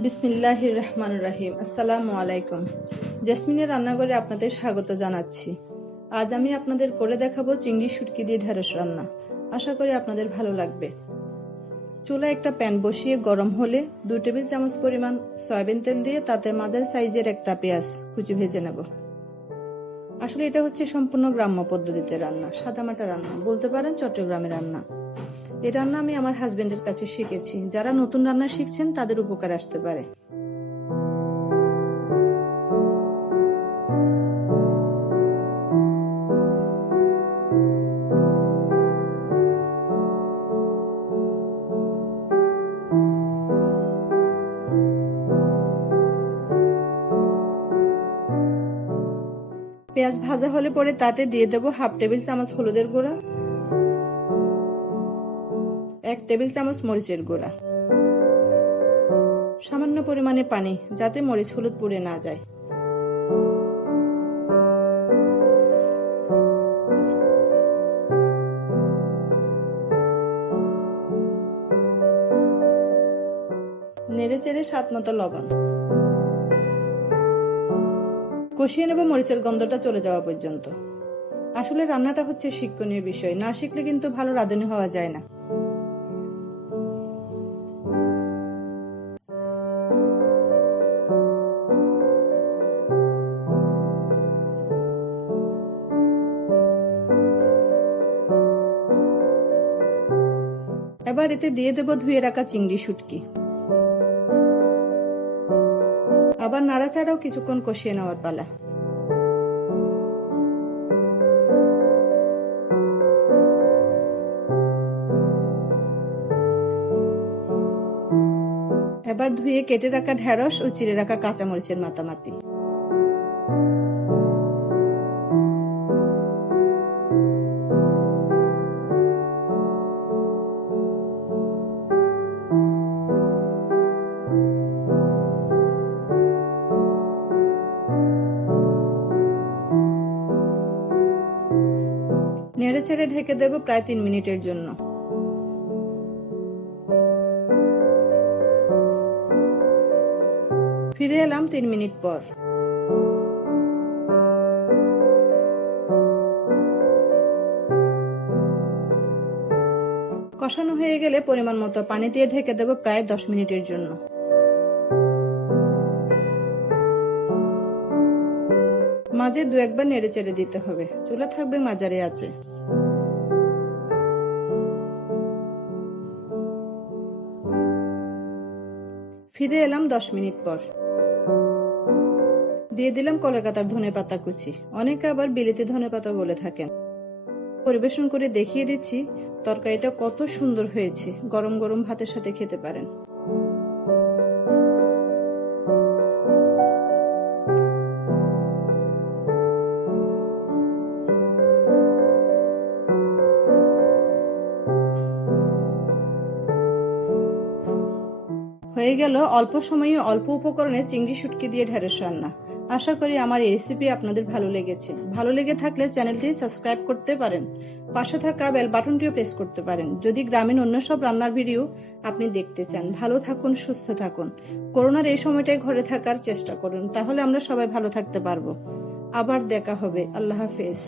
বিসমিল্লাহির রহমানির রহিম। আসসালামু আলাইকুম। জেসমিনের রান্নাঘরে আপনাদের স্বাগত জানাচ্ছি। আজ আমি আপনাদের করে দেখাবো চিংড়ি শুটকি দিয়ে ঢেঁড়স রান্না। আশা করি আপনাদের ভালো লাগবে। চুলায় একটা প্যান বসিয়ে গরম হলে 2 টেবিল চামচ পরিমাণ সয়াবিন তেল দিয়ে তাতে মাঝারি সাইজের একটা পেঁয়াজ কুচি ভেজে নেব। আসলে এটা হচ্ছে সম্পূর্ণ গ্রাম্য পদ্ধতিতে রান্না, সাদামাটা রান্না, বলতে পারেন চট্টগ্রামের রান্না। এই রান্না আমি আমার হাজবেন্ডের কাছে শিখেছি। যারা নতুন রান্না শিখছেন তাদের উপকার আসতে পারে। পেঁয়াজ ভাজা হলে পরে তাতে দিয়ে দেব 1/2 টেবিল চামচ হলুদের গুঁড়া, 1 টেবিল চামচ মরিচের গুঁড়া, সামান্য পরিমাণে পানি যাতে মরিচ হলুদ পুড়ে না যায়। নেড়ে চেড়ে স্বাদ মতো লবণ। কষিয়ে নেব মরিচের গন্ধটা চলে যাওয়া পর্যন্ত। আসলে রান্নাটা হচ্ছে শিক্ষণীয় বিষয়, না শিখলে কিন্তু ভালো রাঁধুনি হওয়া যায় না। এবার এতে দিয়ে দেব ধুয়ে রাখা চিংড়ি শুটকি। আবার নাড়াচাড়াও কিছুক্ষণ কষিয়ে নেওয়ার পালা। এবার ধুয়ে কেটে রাখা ঢেঁড়স ও চিড়ে রাখা কাঁচামরিচের মাতামাতি। নেড়ে চেড়ে ঢেকে দেব প্রায় 3 মিনিটের জন্য। ফিরে এলাম 3 মিনিট পর। কষানো হয়ে গেলে পরিমাণ মতো পানি দিয়ে ঢেকে দেব প্রায় 10 মিনিটের জন্য। মাঝে 2-1 বার নেড়ে চেড়ে দিতে হবে। চুলা থাকবে মাঝারি আঁচে। ফিরে এলাম 10 মিনিট পর। দিয়ে দিলাম কলাপাতার ধনেপাতা কুচি, অনেকে আবার বিলেতি ধনেপাতা বলে থাকেন। পরিবেশন করে দেখিয়ে দিচ্ছি তরকারিটা কত সুন্দর হয়েছে। গরম গরম ভাতের সাথে খেতে পারেন। হয়ে গেল অল্প সময়ে অল্প উপকরণে চিংড়ি শুটকি দিয়ে ঢেঁড়স রান্না। আশা করি আমার এই রেসিপি আপনাদের ভালো লেগেছে। ভালো লেগে থাকলে চ্যানেলটি সাবস্ক্রাইব করতে পারেন, পাশে থাকা বেল বাটনটিও প্রেস করতে পারেন যদি গ্রামীণ অন্য সব রান্নার ভিডিও আপনি দেখতে চান। ভালো থাকুন, সুস্থ থাকুন। করোনার এই সময়টায় ঘরে থাকার চেষ্টা করুন, তাহলে আমরা সবাই ভালো থাকতে পারবো। আবার দেখা হবে। আল্লাহ হাফেজ।